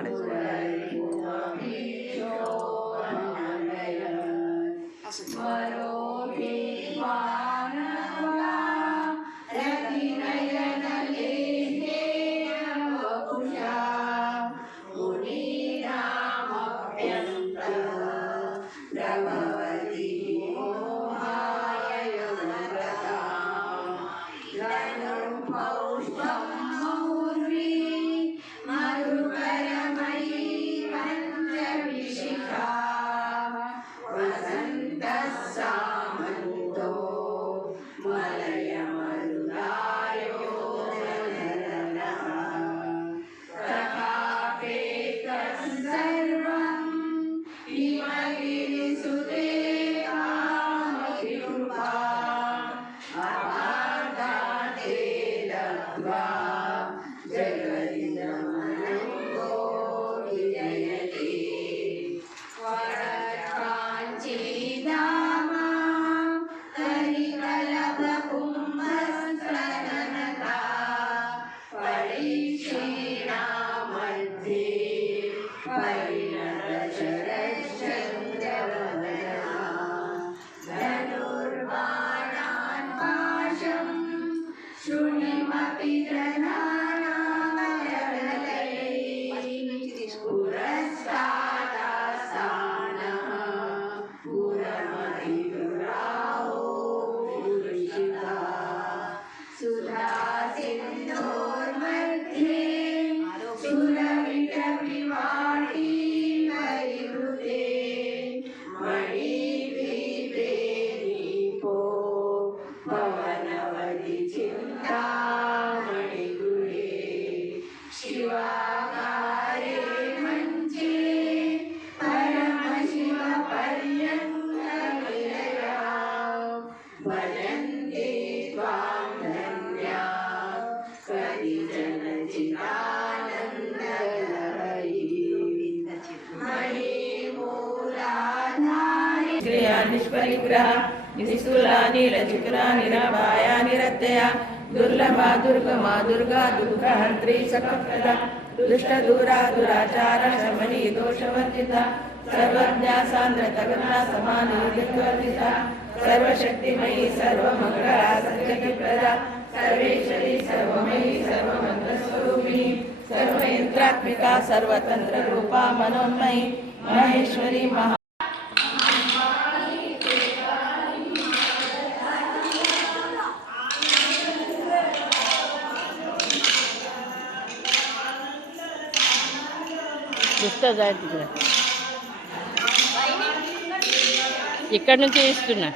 这的 నిష్పరిగ్రహ నిస్తుల నీలచుకుర నిరభాయ నిరత్యయ. దుర్లభ దుర్గమా దుర్గా దుఃఖహంత్రి సకప్రద దుష్ట దూరా దురాచార శమని దోషవర్జిత. సర్వజ్ఞ సాంద్రత కరుణా సమాన సర్వశక్తిమయీ సర్వమంగళ సంగతి ప్రద सर्वेश्वरी सर्वमयी सर्वमन्त्रस्वरूपिणी सर्वयन्त्रात्मिका सर्वतन्त्ररूपा मनोन्मयी महेश्वरी महा చూస్తా జాయి తిక్కడ ఇక్కడ నుంచి ఇస్తున్నా